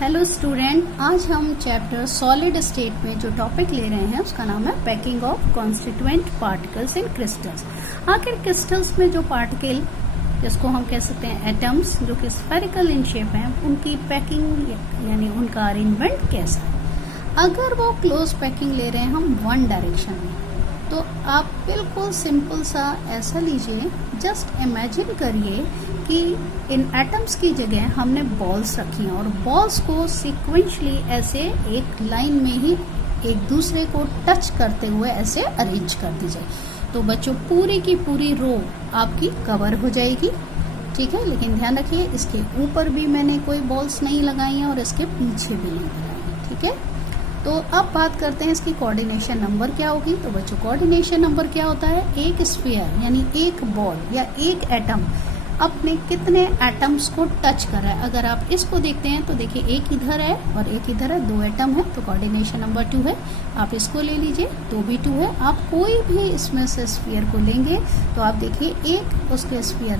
Hello student, आज हम chapter solid state में जो टॉपिक ले रहे हैं उसका नाम है packing of constituent particles in crystals. आखिर क्रिस्टल्स में जो पार्टिकल जिसको हम कह सकते हैं एटम्स जो कि स्फेरिकल इन शेप हैं, उनकी पैकिंग यानी उनका अरेंजमेंट कैसा है। अगर वो क्लोज पैकिंग ले रहे हैं हम वन डायरेक्शन में, तो आप बिल्कुल सिंपल सा ऐसा लीजिए, जस्ट इमेजिन करिए कि इन एटम्स की जगह हमने बॉल्स रखी हैं और बॉल्स को सीक्वेंशली ऐसे एक लाइन में ही एक दूसरे को टच करते हुए ऐसे अरेंज कर दीजिए। तो बच्चों पूरी की पूरी रो आपकी कवर हो जाएगी, ठीक है। लेकिन ध्यान रखिए इसके ऊपर भी मैंने कोई बॉल्स नहीं लगाई हैं और इसके पीछे भी नहीं लगाई हैं, ठीक है। तो अब बात करते हैं इसकी कोऑर्डिनेशन नंबर क्या होगी। तो बच्चों कोऑर्डिनेशन नंबर क्या होता है, एक स्फीयर यानी एक बॉल या एक एटम अपने कितने एटम्स को टच कर रहा है। अगर आप इसको देखते हैं तो देखिए एक इधर है और एक इधर है, दो एटम है, तो कोऑर्डिनेशन नंबर 2 है। आप इसको ले लीजिए तो भी 2 है। आप कोई भी इसमें से स्फीयर को लेंगे तो आप देखिए एक उसके स्फीयर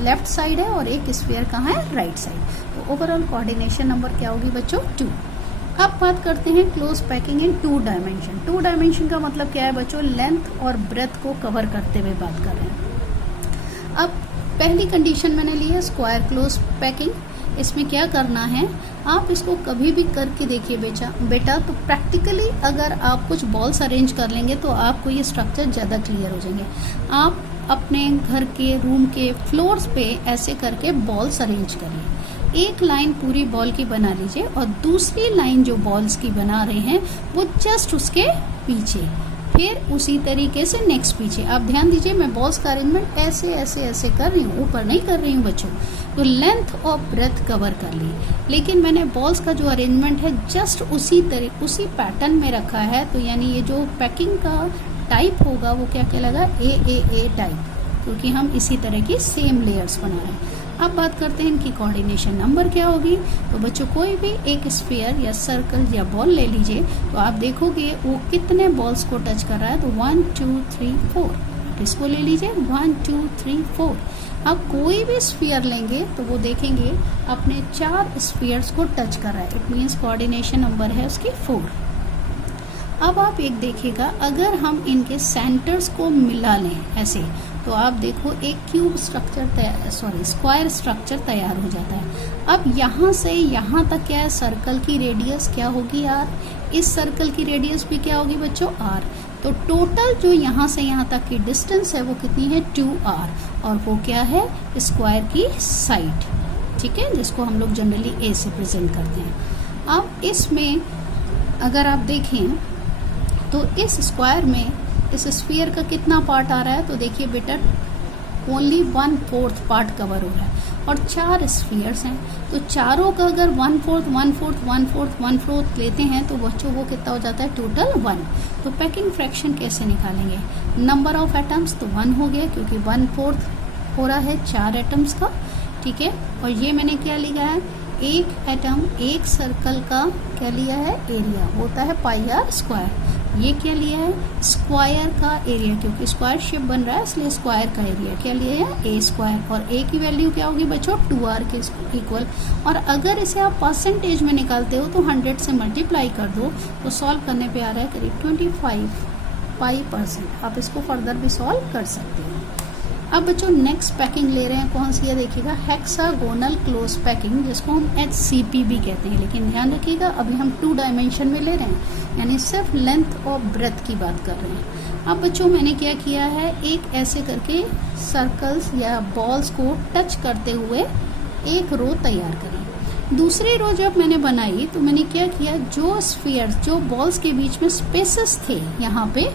लेफ्ट साइड है और एक स्फीयर कहाँ है, राइट साइड। तो ओवरऑल कोऑर्डिनेशन नंबर क्या होगी बच्चों, 2। अब बात करते हैं close packing in 2 dimension. 2 dimension का मतलब क्या है बच्चों, लेंथ और ब्रेथ को कवर करते हुए बात कर रहे हैं। अब पहली कंडीशन मैंने ली है स्क्वायर क्लोज पैकिंग। इसमें क्या करना है, आप इसको कभी भी करके देखिए बेटा, तो प्रैक्टिकली अगर आप कुछ बॉल्स अरेंज कर लेंगे तो आपको ये स्ट्रक्चर ज़्यादा क्लियर हो जाएंगे। आप अपने घर के रूम के फ्लोर्स पे ऐसे करके बॉल्स अरेंज करिए। एक लाइन पूरी बॉल की बना लीजिए और दूसरी लाइन जो बॉल्स की बना रहे हैं वो जस्ट उसके पीछे, फिर उसी तरीके से नेक्स्ट पीछे। आप ध्यान दीजिए मैं बॉल्स का अरेंजमेंट ऐसे ऐसे ऐसे कर रही हूँ, ऊपर नहीं कर रही हूँ बच्चों। तो लेंथ और ब्रेथ कवर कर ली, लेकिन मैंने बॉल्स का जो अरेंजमेंट है जस्ट उसी पैटर्न में रखा है। तो यानी ये जो पैकिंग का टाइप होगा वो क्या कहलाएगा, ए टाइप, क्योंकि हम इसी तरह की सेम लेयर्स बना रहे हैं। अब बात करते हैं इनकी कोऑर्डिनेशन नंबर क्या होगी। तो बच्चों कोई भी एक स्फीयर या सर्कल या बॉल ले लीजिए, तो आप देखोगे वो कितने बॉल्स को टच कर रहा है। तो 1 2 3 4, इसको ले लीजिए 1 2 3 4। अब कोई भी स्फीयर लेंगे तो वो देखेंगे अपने 4 स्फीयर्स को टच कर रहा है। इट मीन्स कोऑर्डिनेशन नंबर है उसकी 4। अब आप एक देखिएगा, अगर हम इनके सेंटर्स को मिला लें ऐसे, तो आप देखो एक क्यूब स्ट्रक्चर स्क्वायर स्ट्रक्चर तैयार हो जाता है। अब यहाँ से यहाँ तक क्या है, सर्कल की रेडियस क्या होगी, आर। इस सर्कल की रेडियस भी क्या होगी बच्चों, आर। तो टोटल जो यहाँ से यहाँ तक की डिस्टेंस है वो कितनी है, 2r, और वो क्या है, स्क्वायर की साइड, ठीक है, जिसको हम लोग जनरली ए से प्रेजेंट करते हैं। अब इसमें अगर आप देखें तो इस स्क्वायर में इस स्फीयर का कितना पार्ट आ रहा है, तो देखिए बेटा ओनली 1/4 पार्ट कवर हो रहा है और 4 स्फीयर्स हैं। तो चारों का अगर 1/4 1/4 1/4 1/4 लेते हैं तो बच्चों वो कितना हो जाता है, टोटल 1। तो पैकिंग फ्रैक्शन कैसे निकालेंगे, नंबर ऑफ एटम्स तो 1 हो गया, क्योंकि 1/4 हो रहा है 4 एटम्स का, ठीक है। और ये मैंने क्या लिया है, एक एटम एक सर्कल का क्या लिया है, एरिया होता है πr स्क्वायर। ये क्या लिया है, स्क्वायर का एरिया, क्योंकि स्क्वायर शेप बन रहा है इसलिए स्क्वायर का एरिया क्या लिया है, ए स्क्वायर। और ए की वैल्यू क्या होगी बच्चों, 2r के इक्वल। और अगर इसे आप परसेंटेज में निकालते हो तो 100 से मल्टीप्लाई कर दो, तो सॉल्व करने पे आ रहा है करीब 25% आप इसको फर्दर भी सॉल्व कर सकते हो। अब बच्चों नेक्स्ट पैकिंग ले रहे हैं, कौन सी है देखिएगा, हेक्सागोनल क्लोज पैकिंग, जिसको हम HCP भी कहते हैं। लेकिन ध्यान रखिएगा अभी हम 2 डायमेंशन में ले रहे हैं, यानी सिर्फ लेंथ और ब्रेथ की बात कर रहे हैं। अब बच्चों मैंने क्या किया है, एक ऐसे करके सर्कल्स या बॉल्स को टच करते हुए एक रो तैयार करी। दूसरी रो जब मैंने बनाई तो मैंने क्या किया, जो स्फीयर जो बॉल्स के बीच में स्पेसेस थे यहाँ पे,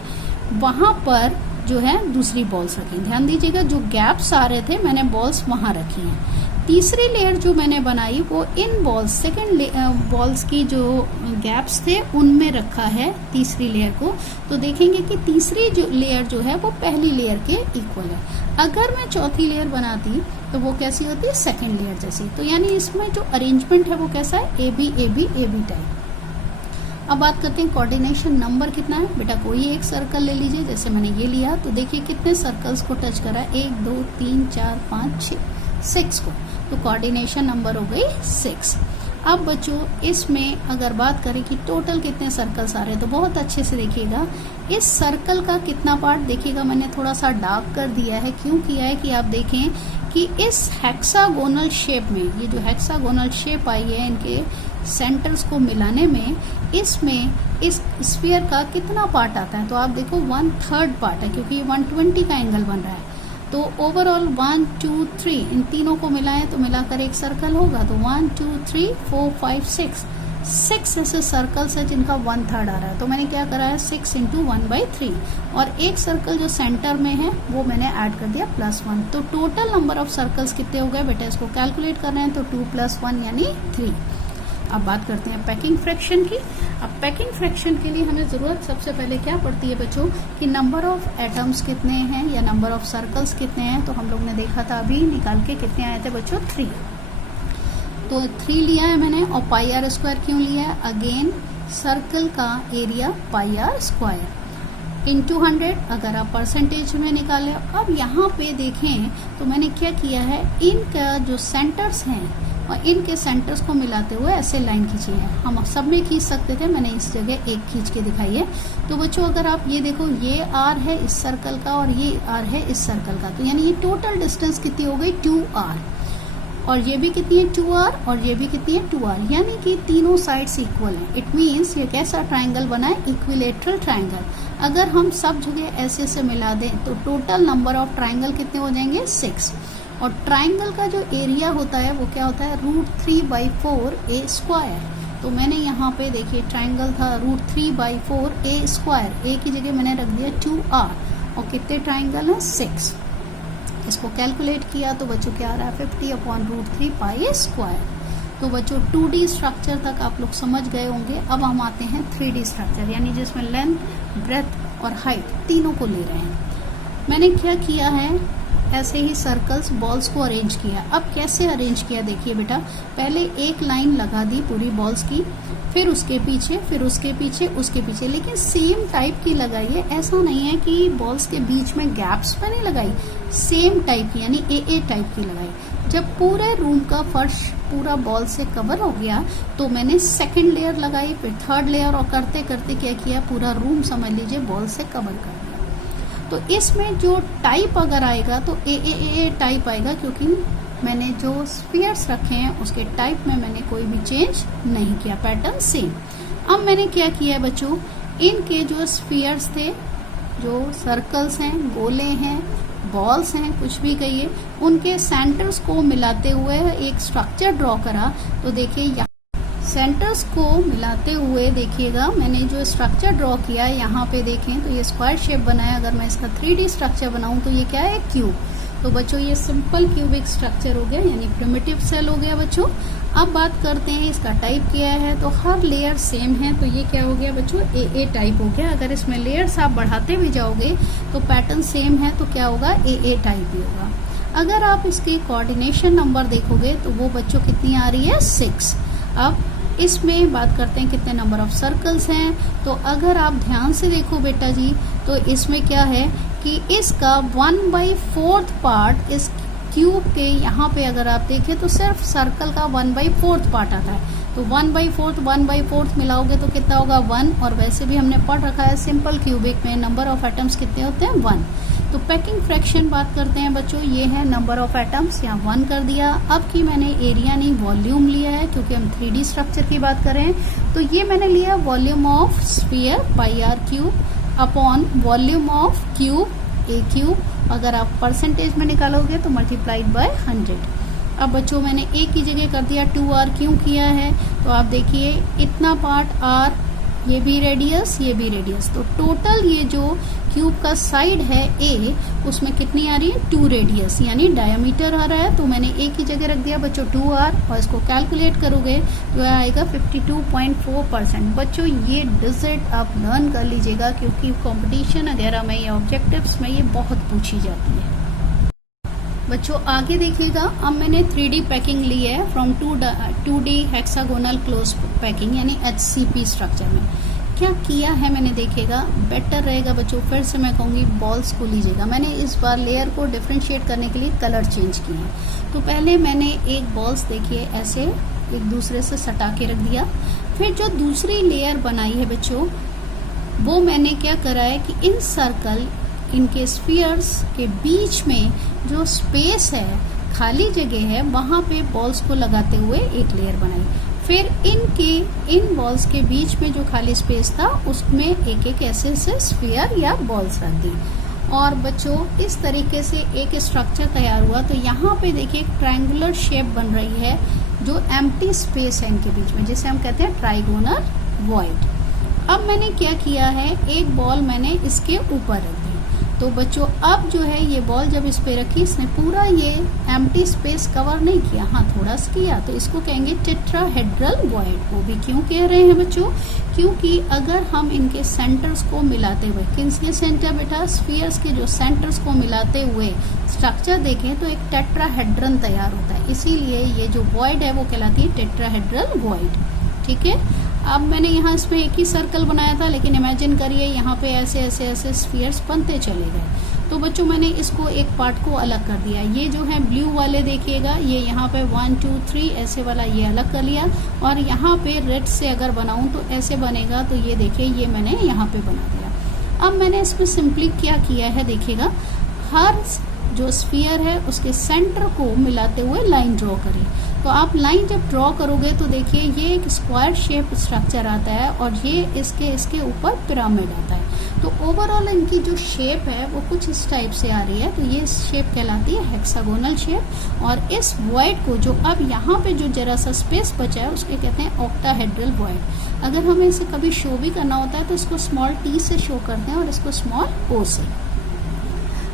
वहाँ पर जो है दूसरी बॉल्स रखी। ध्यान दीजिएगा जो गैप्स आ रहे थे मैंने बॉल्स वहां रखी हैं। तीसरी लेयर जो मैंने बनाई वो इन बॉल्स सेकंड बॉल्स की जो गैप्स थे उनमें रखा है तीसरी लेयर को। तो देखेंगे कि तीसरी जो लेयर जो है वो पहली लेयर के इक्वल है। अगर मैं चौथी लेयर बनाती तो वो कैसी होती है, सेकंड लेयर जैसी। तो यानी इसमें जो अरेंजमेंट है वो कैसा है, ए बी टाइप। अब बात करते हैं कोऑर्डिनेशन नंबर कितना है बेटा, कोई एक सर्कल ले लीजिए, जैसे मैंने ये लिया, तो देखिए कितने सर्कल्स को टच करा है, 1 2 3 4 5 6 को। तो कोऑर्डिनेशन नंबर हो गई 6। अब बच्चों इसमें अगर बात करें कि टोटल कितने सर्कल्स आ रहे हैं तो बहुत अच्छे से देखिएगा। इस सर्कल का कितना पार्ट देखिएगा, मैंने थोड़ा सा डार्क कर दिया है। क्यों किया है कि आप देखें कि इस हेक्सागोनल शेप में, ये जो हेक्सागोनल शेप आई है इनके सेंटर्स को मिलाने में, इसमें इस स्फीयर का कितना पार्ट आता है तो आप देखो 1/3 पार्ट है, क्योंकि ये 120 का एंगल बन रहा है। तो ओवरऑल 1 2 3 इन तीनों को मिलाएं तो मिलाकर एक सर्कल होगा। तो 1 2 3 4 5 6 ऐसे सर्कल्स है जिनका 1/3 आ रहा है। तो मैंने क्या करा है 6 × 1/3, और एक सर्कल जो सेंटर में है वो मैंने ऐड कर दिया +1। तो टोटल नंबर ऑफ सर्कल्स कितने हो गए बेटा, इसको कैलकुलेट कर रहे हैं तो 2 + 1 यानी 3। अब बात करते हैं पैकिंग फ्रैक्शन की। अब पैकिंग फ्रैक्शन के लिए हमें ज़रूरत सबसे पहले क्या पड़ती है बच्चों कि नंबर ऑफ एटम्स कितने हैं या नंबर ऑफ सर्कल्स कितने हैं। तो हम लोग ने देखा था अभी निकाल के, कितने आए थे बच्चों 3। तो 3 लिया है मैंने, और πr² क्यों लिया है, अगेन सर्कल का एरिया πr² × 100 अगर आप परसेंटेज में निकालें। अब यहाँ पे देखें तो मैंने क्या किया है, इनका जो सेंटर्स हैं और इनके सेंटर्स को मिलाते हुए ऐसे लाइन खींची है। हम सब में खींच सकते थे, मैंने इस जगह एक खींच के दिखाई है। तो बच्चों अगर आप ये देखो, ये r है इस सर्कल का और ये r है इस सर्कल का, तो यानी ये टोटल डिस्टेंस कितनी हो गई 2r, और ये भी कितनी है 2r, और ये भी कितनी है 2r, यानी कि तीनों साइड्स इक्वल हैं। इट मीन्स ये कैसा ट्राइंगल बना है, इक्विलेटरल ट्राइंगल। अगर हम सब जगह ऐसे से मिला दें तो टोटल नंबर ऑफ ट्राइंगल कितने हो जाएंगे 6। और ट्राइंगल का जो एरिया होता है वो क्या होता है √3/4 a²। तो मैंने यहाँ पे देखिए ट्राइंगल था √3/4 a², a की जगह मैंने रख दिया 2r, और कितने ट्राइंगल हैं 6। इसको कैलकुलेट किया तो बच्चों क्या आ रहा है 50/√3πa²। तो बच्चों 2D स्ट्रक्चर तक आप लोग समझ गए होंगे। अब हम आते हैं 3D स्ट्रक्चर, यानी जिसमें लेंथ, ब्रेथ और हाइट तीनों को ले रहे हैं। मैंने क्या किया है, ऐसे ही सर्कल्स बॉल्स को अरेंज किया। अब कैसे अरेंज किया देखिए बेटा, पहले एक लाइन लगा दी पूरी बॉल्स की, फिर उसके पीछे, फिर उसके पीछे, उसके पीछे, लेकिन सेम टाइप की लगाइए। ऐसा नहीं है कि बॉल्स के बीच में गैप्स में नहीं लगाई, सेम टाइप की यानी AA टाइप की लगाई। जब पूरे रूम का फर्श पूरा बॉल से कवर हो गया तो मैंने सेकेंड लेयर लगाई, फिर थर्ड लेयर, और करते करते क्या किया, पूरा रूम समझ लीजिए बॉल से कवर कर दिया। तो इसमें जो टाइप अगर आएगा तो AA टाइप आएगा, क्योंकि मैंने जो स्फीयर्स रखे हैं उसके टाइप में मैंने कोई भी चेंज नहीं किया, पैटर्न सेम। अब मैंने क्या किया है बच्चों, इनके जो स्फीयर्स थे, जो सर्कल्स हैं, गोले हैं, बॉल्स हैं, कुछ भी कहिए, उनके सेंटर्स को मिलाते हुए एक स्ट्रक्चर ड्रॉ करा। तो देखिए यहाँ सेंटर्स को मिलाते हुए देखिएगा मैंने जो स्ट्रक्चर ड्रॉ किया है, यहाँ पे देखें तो ये स्क्वायर शेप बना है। अगर मैं इसका 3D स्ट्रक्चर बनाऊं तो ये क्या है, क्यूब। तो बच्चों ये सिंपल क्यूबिक स्ट्रक्चर हो गया, यानी प्रिमिटिव सेल हो गया बच्चों। अब बात करते हैं इसका टाइप क्या है, तो हर लेयर सेम है, तो ये क्या हो गया बच्चों AA टाइप हो गया। अगर इसमें लेयर्स आप बढ़ाते भी जाओगे तो पैटर्न सेम है, तो क्या होगा AA टाइप भी होगा। अगर आप इसके कोऑर्डिनेशन नंबर देखोगे तो वो बच्चों कितनी आ रही है 6। अब इसमें बात करते हैं कितने नंबर ऑफ सर्कल्स हैं। तो अगर आप ध्यान से देखो बेटा जी, तो इसमें क्या है कि इसका 1/4 पार्ट इस क्यूब के यहाँ पे अगर आप देखें तो सिर्फ सर्कल का 1/4 पार्ट आता है। तो 1/4 मिलाओगे तो कितना होगा 1, और वैसे भी हमने पढ़ रखा है सिंपल क्यूबिक में नंबर ऑफ एटम्स कितने होते हैं 1। तो पैकिंग फ्रैक्शन बात करते हैं बच्चों, ये है नंबर ऑफ एटम्स, यहाँ 1 कर दिया। अब की मैंने एरिया नहीं वॉल्यूम लिया है, क्योंकि हम 3D स्ट्रक्चर की बात करें। तो ये मैंने लिया volume of sphere πr³ upon volume of cube A³। अगर आप परसेंटेज में निकालोगे तो मल्टीप्लाइड बाय 100। अब बच्चों मैंने A की जगह कर दिया 2r, क्यों किया है, तो आप देखिए इतना पार्ट r, ये भी रेडियस, ये भी रेडियस, तो टोटल ये जो क्यूब का साइड है A, उसमें कितनी आ रही है 2 रेडियस, यानी डायमीटर आ रहा है। तो मैंने A की जगह रख दिया बच्चों 2r, और इसको कैलकुलेट करोगे तो आएगा 52.4%। बच्चों ये डिजिट आप लर्न कर लीजिएगा, क्योंकि कंपटीशन वगैरह में या ऑब्जेक्टिव्स में ये बहुत पूछी जाती है। बच्चों आगे देखिएगा, अब मैंने 3D पैकिंग ली है from 2D hexagonal close packing यानी HCP स्ट्रक्चर में। क्या किया है मैंने देखिएगा, बेटर रहेगा बच्चों, फिर से मैं कहूँगी बॉल्स को लीजिएगा। मैंने इस बार लेयर को डिफ्रेंशिएट करने के लिए कलर चेंज किया है। तो पहले मैंने एक बॉल्स देखिए ऐसे एक दूसरे से सटा के रख दिया। फिर जो दूसरी लेयर बनाई है बच्चों, वो मैंने क्या करा है कि इन सर्कल, इनके स्फीयर्स के बीच में जो स्पेस है, खाली जगह है, वहां पे बॉल्स को लगाते हुए एक लेयर बनाई। फिर इन बॉल्स के बीच में जो खाली स्पेस था उसमें एक एक ऐसे स्फीयर या बॉल्स रख दी। और बच्चों इस तरीके से एक स्ट्रक्चर तैयार हुआ। तो यहाँ पे देखिए एक ट्रायंगुलर शेप बन रही है जो एम्प्टी स्पेस है इनके बीच में, जिसे हम कहते हैं ट्राइगोनल वॉइड। अब मैंने क्या किया है, एक बॉल मैंने इसके ऊपर रख दी। तो बच्चों अब जो है ये बॉल जब इस पे रखी, इसने पूरा ये एम्प्टी स्पेस कवर नहीं किया, हाँ थोड़ा सा किया, तो इसको कहेंगे टेट्राहेड्रल वॉइड। वो भी क्यों कह रहे हैं बच्चों, क्योंकि अगर हम इनके सेंटर्स को मिलाते हुए, किसके सेंटर बेटा, स्फीयर्स के जो सेंटर्स को मिलाते हुए स्ट्रक्चर देखें तो एक टेट्राहेड्रन तैयार होता है। इसीलिए ये जो वॉइड है वो कहलाती है टेट्राहेड्रल वॉइड। ठीक है, अब मैंने यहाँ इसमें एक ही सर्कल बनाया था, लेकिन इमेजिन करिए यहाँ पे ऐसे ऐसे ऐसे स्फीयर्स बनते चले गए। तो बच्चों मैंने इसको एक पार्ट को अलग कर दिया। ये जो है ब्लू वाले देखिएगा, ये यहाँ पे 1 2 3 ऐसे वाला ये अलग कर लिया। और यहाँ पे रेड से अगर बनाऊं तो ऐसे बनेगा। तो ये देखिए ये मैंने यहाँ पे बना दिया। अब मैंने इसमें सिंपली क्या किया है देखिएगा, हर जो स्फीयर है उसके सेंटर को मिलाते हुए लाइन ड्रॉ करें। तो आप लाइन जब ड्रॉ करोगे तो देखिए ये एक स्क्वायर शेप स्ट्रक्चर आता है और ये इसके ऊपर पिरामिड आता है। तो ओवरऑल इनकी जो शेप है वो कुछ इस टाइप से आ रही है। तो ये शेप कहलाती है हेक्सागोनल शेप। और इस वॉइड को जो अब यहाँ पे जो जरा सा स्पेस बचा है उसके कहते हैं ऑक्टाहेड्रल वॉइड। अगर हमें इसे कभी शो भी करना होता है तो इसको स्मॉल टी से शो करते हैं और इसको स्मॉल ओ से।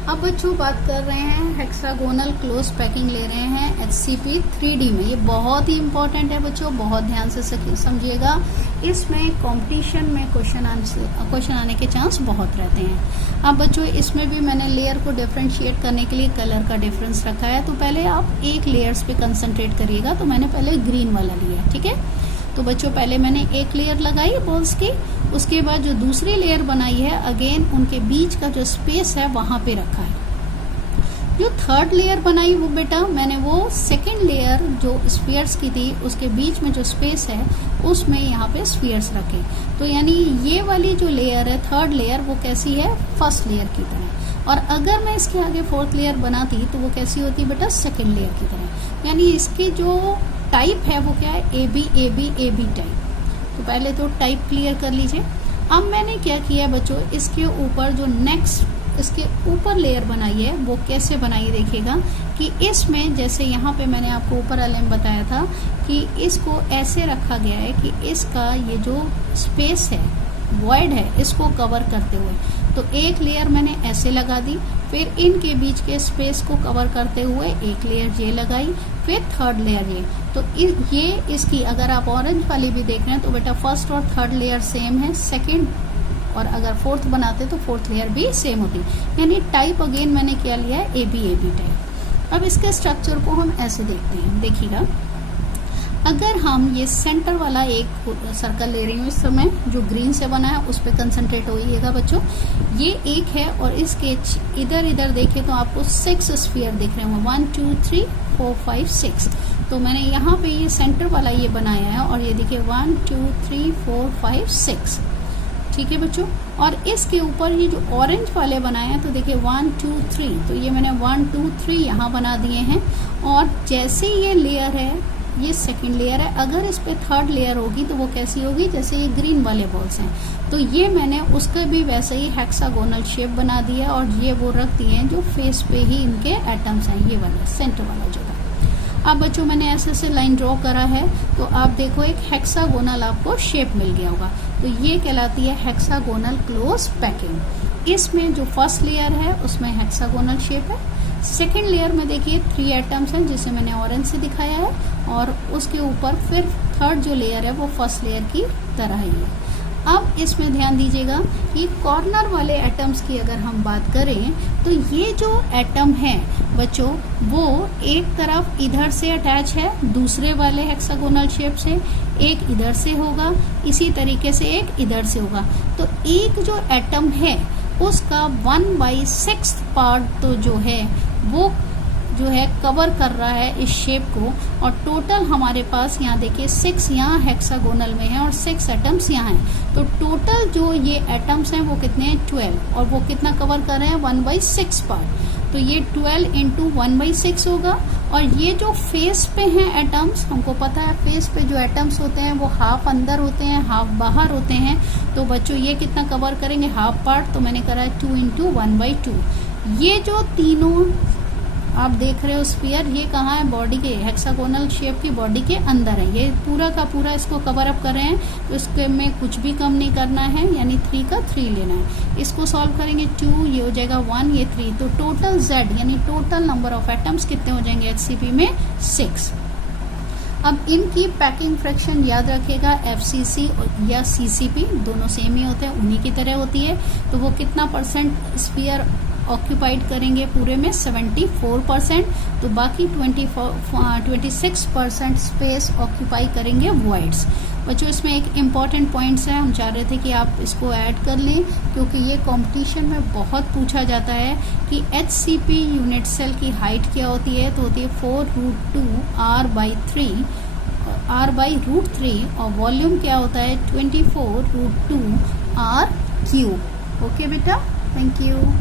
अब बच्चों बात कर रहे हैं हेक्सागोनल क्लोज पैकिंग ले रहे हैं HCP 3D में। ये बहुत ही इंपॉर्टेंट है बच्चों, बहुत ध्यान से समझिएगा। इसमें कंपटीशन में क्वेश्चन आने के चांस बहुत रहते हैं। अब बच्चों इसमें भी मैंने लेयर को डिफरेंशिएट करने के लिए कलर का डिफरेंस रखा है। तो पहले आप एक लेयर्स पे कंसंट्रेट करिएगा। तो मैंने पहले ग्रीन वाला लिया, ठीक है। तो बच्चों पहले मैंने एक लेयर लगाई बॉल्स की, उसके बाद जो दूसरी लेयर बनाई है अगेन उनके बीच का जो स्पेस है वहां पे रखा है। जो थर्ड लेयर बनाई वो बेटा मैंने वो सेकंड लेयर जो स्फीयर्स की थी उसके बीच में जो स्पेस है उसमें यहाँ पे स्फीयर्स रखे। तो यानी ये वाली जो लेयर है थर्ड लेयर वो कैसी है, फर्स्ट लेयर की तरह। और अगर मैं इसके आगे फोर्थ लेयर बनाती तो वो कैसी होती बेटा, सेकेंड लेयर की तरह। यानी इसकी जो टाइप है वो क्या है, ए बी टाइप। तो पहले तो टाइप क्लियर कर लीजिए। अब मैंने क्या किया बच्चों, इसके ऊपर जो नेक्स्ट इसके ऊपर लेयर बनाई है वो कैसे बनाई देखिएगा कि इसमें जैसे यहाँ पे मैंने आपको ऊपर वाले में बताया था कि इसको ऐसे रखा गया है कि इसका ये जो स्पेस है वॉइड है इसको कवर करते हुए। तो एक लेयर मैंने ऐसे लगा दी, फिर इनके बीच के स्पेस को कवर करते हुए एक लेयर ये लगाई, फिर थर्ड लेयर ये। तो ये इसकी अगर आप ऑरेंज वाली भी देख रहे हैं तो बेटा फर्स्ट और थर्ड लेयर सेम है, सेकंड और अगर फोर्थ बनाते तो फोर्थ लेयर भी सेम होती। यानी टाइप अगेन मैंने क्या लिया है, ए बी टाइप। अब इसके स्ट्रक्चर को हम ऐसे देखते हैं, देखिएगा। अगर हम ये सेंटर वाला एक सर्कल ले रही हूँ इस समय जो ग्रीन से बना है उस पर कंसंट्रेट होइएगा बच्चों। ये एक है और इसके इधर देखें तो आपको 6 स्फीयर दिख रहे होंगे, 1 2 3 4 5 6। तो मैंने यहाँ पे ये सेंटर वाला ये बनाया है और ये देखिए 1 2 3 4 5 6, ठीक है बच्चों। और इसके ऊपर ये जो ऑरेंज वाले बनाए हैं तो देखिए 1 2 3, तो ये मैंने 1 2 3 यहाँ बना दिए हैं। और जैसे ये लेयर है ये सेकंड लेयर है, अगर इस पे थर्ड लेयर होगी तो वो कैसी होगी, जैसे ये ग्रीन वाले बॉल्स हैं। तो ये मैंने उसका भी वैसे ही हेक्सागोनल शेप बना दिया और ये वो रख दिए हैं जो फेस पे ही इनके एटम्स हैं, ये वाला सेंटर वाला जो था। अब बच्चों मैंने ऐसे ऐसे लाइन ड्रॉ करा है तो आप देखो एक हेक्सागोनल आपको शेप मिल गया होगा। तो ये कहलाती है हेक्सागोनल क्लोज पैकिंग। इसमें जो फर्स्ट लेयर है उसमें हेक्सागोनल शेप है, सेकेंड लेयर में देखिए 3 एटम्स हैं जिसे मैंने ऑरेंज से दिखाया है और उसके ऊपर फिर थर्ड जो लेयर है वो फर्स्ट लेयर की तरह ही है। अब इसमें ध्यान दीजिएगा कि कॉर्नर वाले एटम्स की अगर हम बात करें तो ये जो एटम है बच्चों वो एक तरफ इधर से अटैच है दूसरे वाले हेक्सागोनल शेप से, एक इधर से होगा, इसी तरीके से एक इधर से होगा। तो एक जो एटम है उसका 1/6 पार्ट तो जो है वो जो है कवर कर रहा है इस शेप को, और टोटल हमारे पास यहाँ देखिए 6 यहाँ हेक्सागोनल में है और 6 एटम्स यहाँ हैं। तो टोटल जो ये एटम्स हैं वो कितने हैं 12, और वो कितना कवर कर रहे हैं 1/6 पार्ट। तो ये 12 इंटू 1/6 होगा। और ये जो फेस पे हैं एटम्स, हमको पता है फेस पे जो एटम्स होते हैं वो हाफ अंदर होते हैं हाफ बाहर होते हैं। तो बच्चों ये कितना कवर करेंगे हाफ पार्ट, तो मैंने करा है 2 इंटू 1/2। ये जो तीनों आप देख रहे हो स्फीयर, ये कहाँ है बॉडी के हेक्सागोनल शेप की बॉडी के अंदर है। ये पूरा का पूरा इसको कवर अप कर रहे हैं, तो इसके में कुछ भी कम नहीं करना है, यानी 3 का 3 लेना है। इसको सॉल्व करेंगे 2, ये हो जाएगा 1, ये 3, तो टोटल Z यानी टोटल नंबर ऑफ एटम्स कितने हो जाएंगे HCP में 6। अब इनकी पैकिंग फ्रैक्शन याद रखिएगा, FCC या CCP दोनों सेम ही होते हैं, उन्हीं की तरह होती है। तो वो कितना परसेंट स्फीयर ऑक्यूपाइड करेंगे पूरे में 74%, तो बाकी 26% स्पेस ऑक्यूपाई करेंगे वॉइड्स। बच्चों इसमें एक इम्पॉर्टेंट पॉइंट्स है, हम चाह रहे थे कि आप इसको ऐड कर लें, क्योंकि ये कंपटीशन में बहुत पूछा जाता है कि HCP यूनिट सेल की हाइट क्या होती है। तो होती है 4√2 r/√3 और वॉल्यूम क्या होता है 24√2 r³ ओके बेटा, थैंक यू।